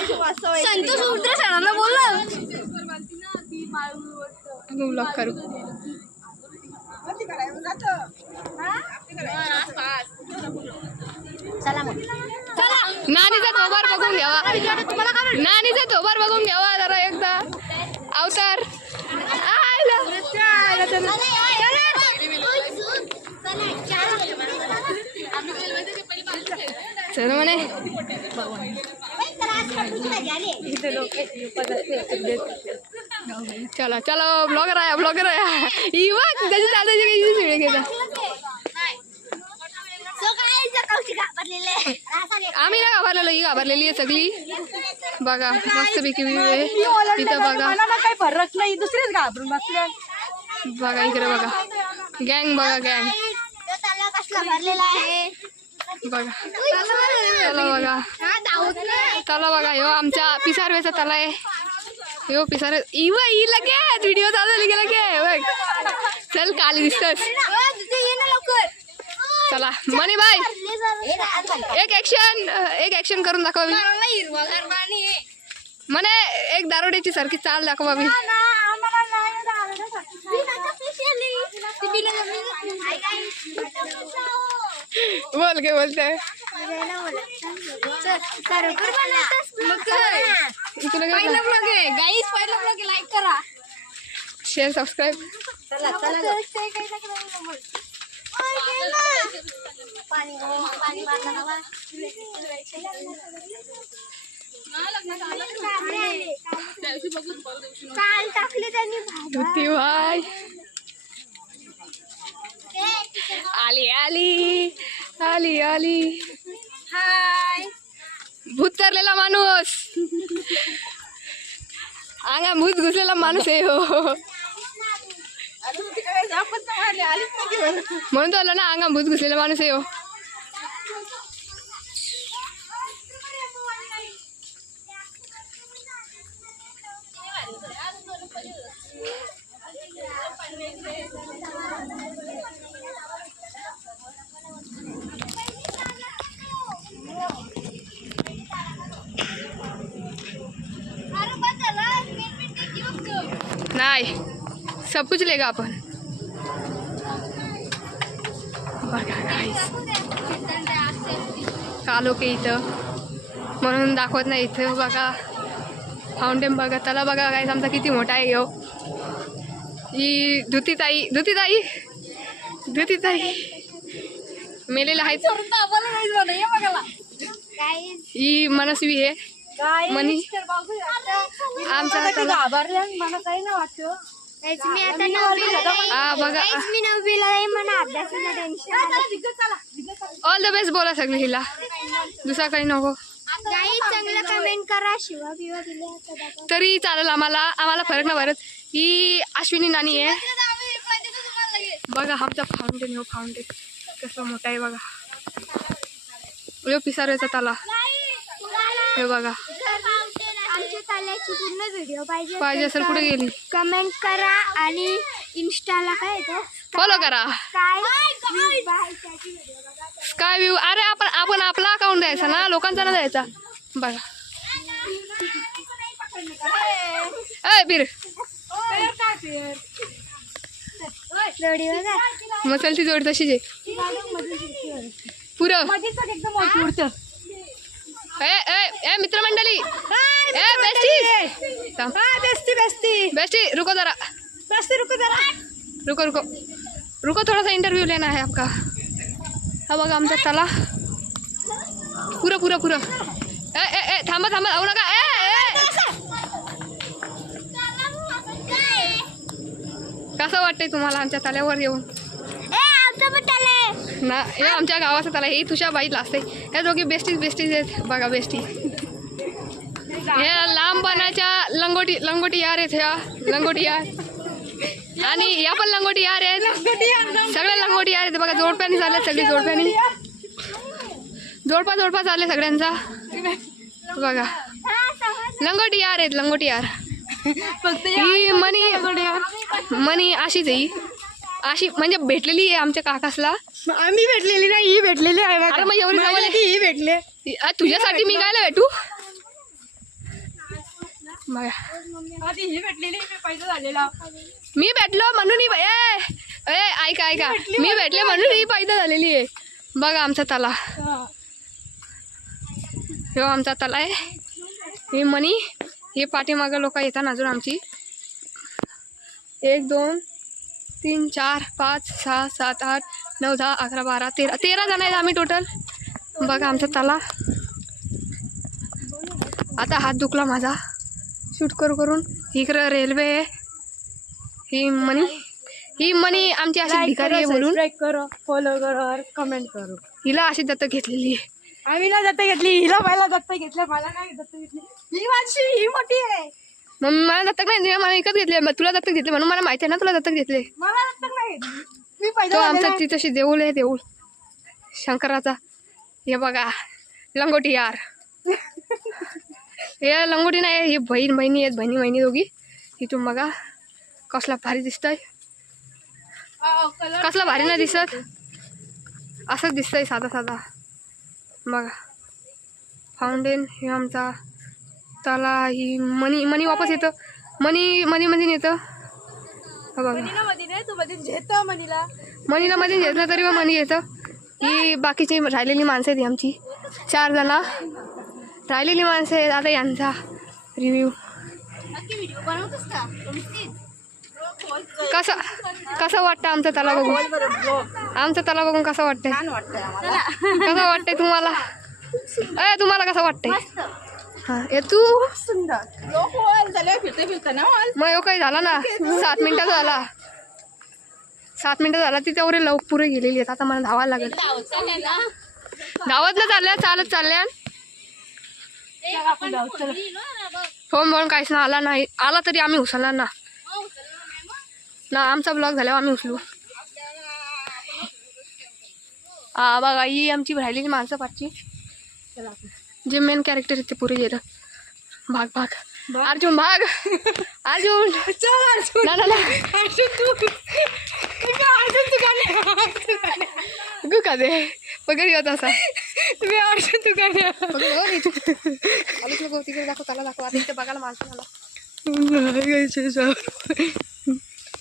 संतोष उतरे सरांना बोलला ब्लॉग करू नानीचा थोबार बघून घ्यावा नानीचा थोबार बघून घ्यावा जरा एकदा अवतार चल म्हणे चला चलो ब्लॉगर आया ही बघ त्याची चालते घेता आम्ही ना घाबरलेलो ही घाबरलेली आहे सगळी बघा मस्त पैकी तिथं बघा काही फरक नाही दुसरेच घाबरून बसले बघा इकडे बघा गँग बघा गँग बघा चला बघा चला बघा ह्यो आमच्या पिसारवेचा तला आहे ह्यो पिसार ही लगेच व्हिडिओ चालू झाली गेला के बघ चल काल दिसतस चला मनी बाय एक ऍक्शन करून दाखवा म्हणे एक दारोड्याची सारखी चाल दाखवा मी बोल के बोलते लाईक करा शेअर सबस्क्राईब धुती भाई आली आली आली आली हाय भूत तरलेला माणूस अंगा भूत घुसलेला माणूस आहे हो म्हणून तो आला ना अंगा भूत घुसलेला माणूस आहे हो नाही सब कुछ लेगा आपण बघा गाईस कालो के इथं म्हणून दाखवत नाही इथं बघा फाउंटेन बघा त्याला बघा गाईस आमचा किती मोठा आहे हो ही धुतीताई मेलेला आहे ही मनस्वी आहे मनी आमचा मला काही नाही वाटतं मी आता नववीला बघा मी नववीला आहे मला अभ्यासाचं टेन्शन ऑल द बेस्ट बोला सगळं हिला दुसरा काही नको काही चांगलं कमेंट करा शिवा बिवा दिले तरी चालेल आम्हाला फरक नाही पडत ही अश्विनी नानी आहे बघा आमचा फाउंटेन हो फाउंटेन कसं मोठा आहे बघा पिसाऱ्याचा ताला हे बघा आमच्या ताल्याची पूर्ण व्हिडिओ पाहिजे असेल कुठे गेली कमेंट करा आणि इंस्टाला काय येतं फॉलो करा स्काय व्ह्यू अरे आपण आपला अकाउंट द्यायचा ना लोकांचा ना द्यायचा बघा अय बीर मसालची जोड तशीच आहे पुरं ए मित्रमंडळी ए बेस्टी रुको जरा रुको थोड़ा सा इंटरव्यू लेना है आपका हा बघा आमचा तला पुरं ए थांबा जाऊ नका कसं वाटतंय तुम्हाला आमच्या तल्यावर येऊन ना हे आमच्या गावाचा तला हे तुझ्या बाईला असते ह्या दोघी बेस्टीज आहेत बघा बेस्टी ह्या लांबपणाच्या लंगोटी यार आहेत ह्या लंगोटी यार आणि या पण लंगोटी यार आहेत सगळ्या लंगोटी यार आहेत बघा जोडप्यानी चालले सगळे जोडप्यानी जोडपा चालले सगळ्यांचा बघा लंगोटी यार आहेत लंगोटी यार ही मनी अशीच आहे अशी म्हणजे भेटलेली आहे आमच्या काकासला आम्ही भेटलेली नाही ही भेटलेली आहे अरे मग एवढी ही भेटले तुझ्यासाठी मी गायला भेटू बघा आधी ही भेटलेली मी पैसा झालेला. मी भेटलो म्हणून ही ऐका मी भेटले म्हणून ही पैदा झालेली आहे. बघा आमचा तला, हो आमचा तला आहे. ही मनी, हे पाठीमागं लोक येतात अजून आमची. 1 2 3 4 5 6 7 8 9 10 11 12 13 जण आहेत आम्ही टोटल. बघा आमचा तला. आता हात दुखला माझा शूट करून. इकडं रेल्वे आहे. ही मनी आमची अशी भिकारी आहे बोलून. लाईक करो, फॉलो करो और कमेंट करो. हिला अशी दत्तक घेतलेली आहे. आम्ही ना दत्तक घेतली, हिला पहिला दत्तक घेतलं, मला नाही दत्तक घेतली. ही माझी, ही मोठी आहे. मग मला दत्तक नाही, मला एकच घेतले. तुला दत्तक घेतले म्हणून मला माहिती आहे ना तुला दत्तक घेतले. मला दत्तक नाही घेतली. मी तो पैदा आमचा झालेला. तिथशी देऊळ आहे, देऊळ शंकराचा. हे बघा लंगोटी यार. हे लंगोटी नाही, ही बहिणी आहेत, बहिणी दोघी. इथून बघा कसला भारी दिसतंय. कसला भारी नाही दिसत, असंच दिसतंय साधा. बघा फाउंटेन. हे आमचा तला. ही मनी वापस येतं. मनी येतं. बघा मनीला मध्ये नाही, तू मध्ये घेतो मनीला. मनीला मध्ये घेतलं तरी मग मनी येतं. ही बाकीची राहिलेली माणसं आहेत आमची 4 जण राहिलेली माणसं आहेत. आता यांचा रिव्ह्यू व्हिडिओ बनवतोस का? कसं वाटतं आमचा तला बघून? आमचा तला बघून कसं वाटतंय? छान वाटतंय आम्हाला. कसं वाटतंय तुम्हाला? तुम्हाला कसं वाटतंय? हां ये तू सुंदर लोक वॉल झाले, फिरते ना वॉल. मग यो काही झाला ना 7 मिनिटाचा झाला. 7 मिनिटं झाला. ती तेवढे लवकर पुरे गेलेली आहेत. आता मला धावायला लागेल. धावत ना चालत चालल्या. फोन म्हणून काहीच ना आला नाही. आला तरी आम्ही उचलणार ना. आमचा ब्लॉग झाल्यावर आम्ही उचलू. बघा ही आमची राहिलेली माणसं पाचची. जे मेन कॅरेक्टर आहेत ते पुरे गेलं. भाग अर्जुन भाग. अर्जुन गु का दे पगडी होता असा. मी अर्जुन तू काय तिकडे दाखव, त्याला दाखव. आता इथे बघायला माणसं मला.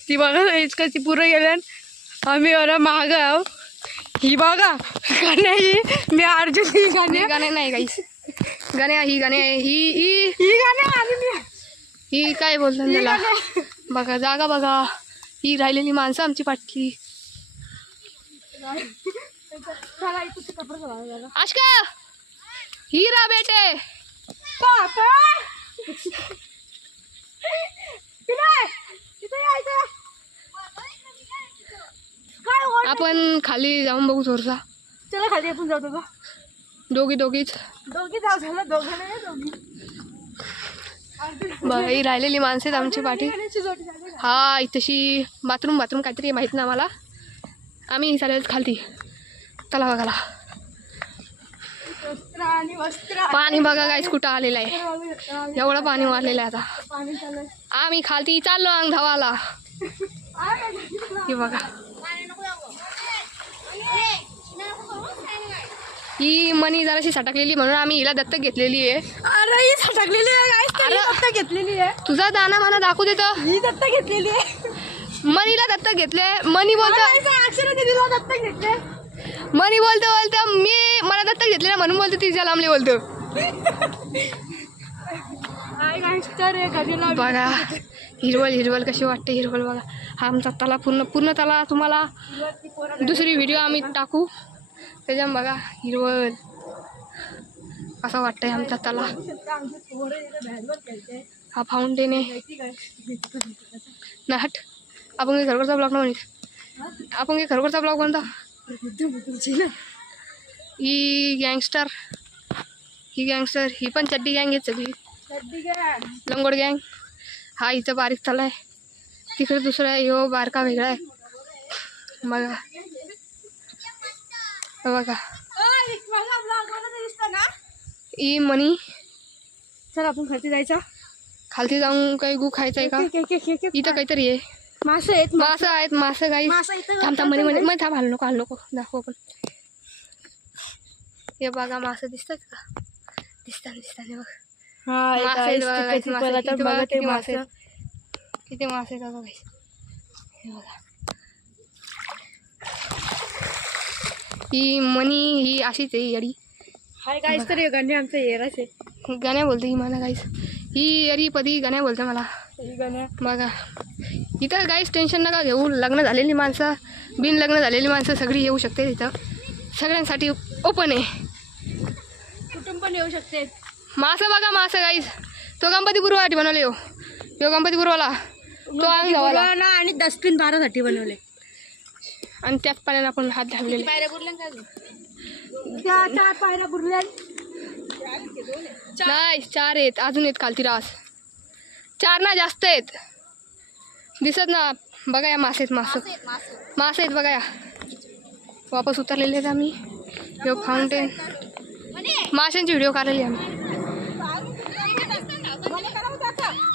ती बघा कशी पुरं गेल्या. आम्ही एवढा महाग आहो. ही बघा गाणे, ही मी अर्जुन. ही गाणे नाही काहीच. गाणे ही गाणे आणि मी ही काय बोलतात त्याला. बघा जागा बघा. ही राहिलेली माणसं आमची पाटली. आशका हीरा बेटे आपण खाली जाऊन बघू थोडसा. चला खाली आपण जातो का? दोघीच जाऊ झालं. दोघं नाही, दोघी. ही राहिलेली माणसं आहेत आमची पाठी. हा इथशी बाथरूम काहीतरी माहीत ना मला. आम्ही चालेल खालती तला बघायला. पाणी बघा गाईस कुठं आलेलं आहे. एवढं पाणी वाढलेलं आहे. आता आम्ही खालती चाललो अंग धावाला. हे बघा ही मनी जराशी सटकलेली म्हणून आम्ही हिला दत्तक घेतलेली आहे. अरे ही सटकलेली आहे, दत्तक घेतलेली आहे. तुझा दाना मला दाखवू देतो. ही दत्तक घेतलेली आहे. मनीला दत्तक घेतले. मनी बोलतो दत्तक घेतले. मनी बोलतो मला दत्तक घेतले ना म्हणून बोलतो. तिच्या लांबले बोलतो. बघा हिरवळ कशी वाटते. हिरवळ बघा. हा आमचा तला पूर्ण तला. तुम्हाला दुसरी व्हिडिओ आम्ही टाकू त्याच्यात. बघा हिरवळ असं वाटतंय आमचा तला. हा फाउंटेन आहे. नाट आपण काही खरोखरचा ब्लॉग नाही म्हणत. आपण काही खरोखरचा ब्लॉग बनता. ही गँगस्टर ही पण चड्डी गँग आहे सगळी. लंगोट गँग. हा इथं बारीक तला आहे. तिकडे दुसरा आहे. ह्यो बारका वेगळा आहे. बघा ही मनी. चल आपण खाली जायचं. खालती जाऊन काही गु खायचं आहे का? इथं काहीतरी आहे. मासे आहेत. मासं काही थांबता मनी थांब. हाल नको दाखव पण. हे बघा मासं दिसतात का? दिसतात बघ. मासे आहेत बघा guys, किती मासे. तर इथे बघा बघा ते किती मासे मासे. आहेत. किती मासे आहेत बघा guys. हे बघा ही मनी ही अशीच आहे येडी. हाय गाईस तर गणे आमचं येराच आहे. गाण्या बोलते ही मला गाईस. ही येडी पदी गाण्या बोलते मला. ही गण्या बघा इथं गाईस टेन्शन नका घेऊ. लग्न झालेली माणसं बिन लग्न झालेली माणसं सगळी येऊ शकते तिथं. सगळ्यांसाठी ओपन आहे. कुटुंब पण येऊ शकते. मासं बघा मासं गाईस. तो गणपतीपूर्वासाठी बनवले हो. तो गणपतीपूर्वाला तो अंग गावाला आणि डस्टबिन बारासाठी बनवले. आणि त्याच पाण्याने आपण हात घाललेले. त्या 4 पायऱ्या बुरल्या. नाही 4 आहेत अजून आहेत खालती रास. 4 ना जास्त आहेत दिसत ना. बघा या मासे आहेत मासे आहेत बघा या. वापस उतरलेले आहेत आम्ही. यो फाउंटेन माशांची व्हिडिओ काढलेली आम्ही.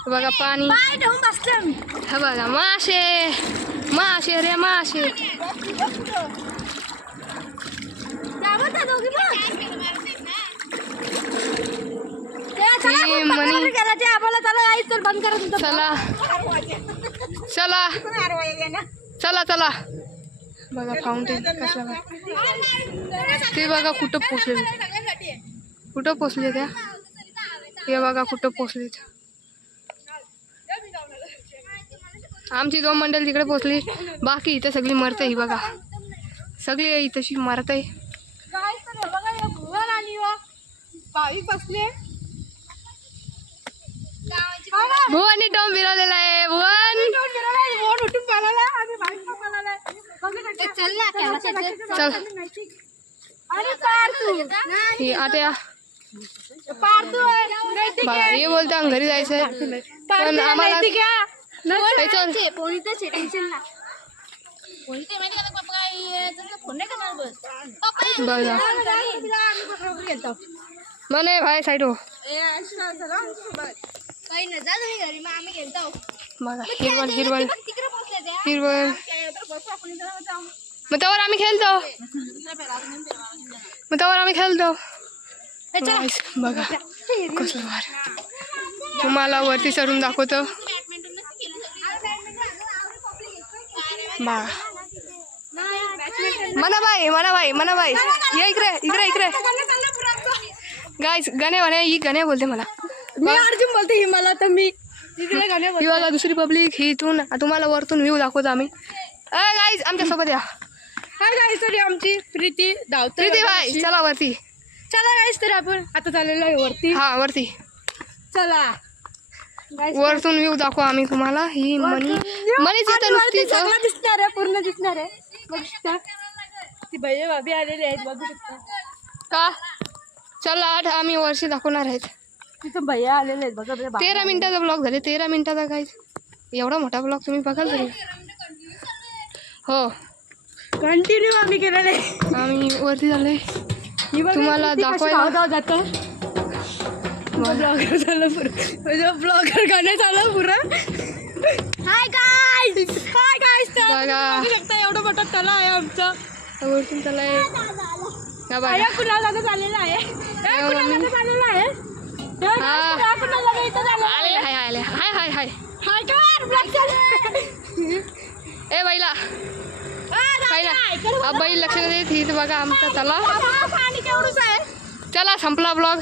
बघा पाणी. हा बघा मासे मासे रे मासे. चला चला चला चला. बघा फाउंटेन कसला बघा. ते बघा कुठं पोचले त्या. हे बघा कुठं पोचले. आमची 2 मंडळी तिकडे पोचली. बाकी इथं सगळी मरते. ही बघा सगळी तशी मरत आहे. भुवननी टॉम फिरवलेला आहे. भुवन चल ही आता बघा हे बोलते आम्ही घरी जायचंय पण आम्हाला बघा म्हणे भाई साईड हो. बघा हिरवण हिरवण हिरवण. मग त्यावर आम्ही खेळतो. बघा कसं भारी. तुम्हाला वरती चढून दाखवतो. मनाबाई ये इकडे गाईस. गाणे म्हणे ही गाणे बोलते मला. मी अर्जुन बोलते. ही मला तर मी तिकडे गाणे ही बघा दुसरी पब्लिक. ही इथून तुम्हाला वरतून व्ह्यू दाखवतो आम्ही. गाईस आमच्या सोबत या. हाय गाईस तरी आमची प्रीती धावते. प्रीती भाई चला वरती. चला गाईस तरी आपण आता चाललेलो आहे वरती. हा वरती चला वरतून व्ह्यू दाखवू आम्ही तुम्हाला. ही मनीच इथं नुसतीच दिसणार आहे. पूर्ण दिसणार आहे. बघू शकता ती भैया भाभी आलेली आहेत. बघू शकता का. चला आम्ही वर्षी दाखवणार आहेत. तिथं भैया आलेले आहेत बघा. 13 मिनिटाचा ब्लॉग झाले. 13 मिनिटाचा काय एवढा मोठा ब्लॉग तुम्ही बघाल तरी. हो कंटिन्यू आम्ही केलेले. आम्ही वरती झालोय. तुम्हाला दाखवायला जातो. ब्लॉगर झालं पुरं. ब्लॉगर गाणं झालं पुरं. हाय गाईस बघू शकता एवढं मोठा तला आहे आमचा. वरतून त्याला कुणाला झालेला आहे. ए बाईला बैल लक्ष देत. ही बघा आमचा तला. चला संपला ब्लॉग.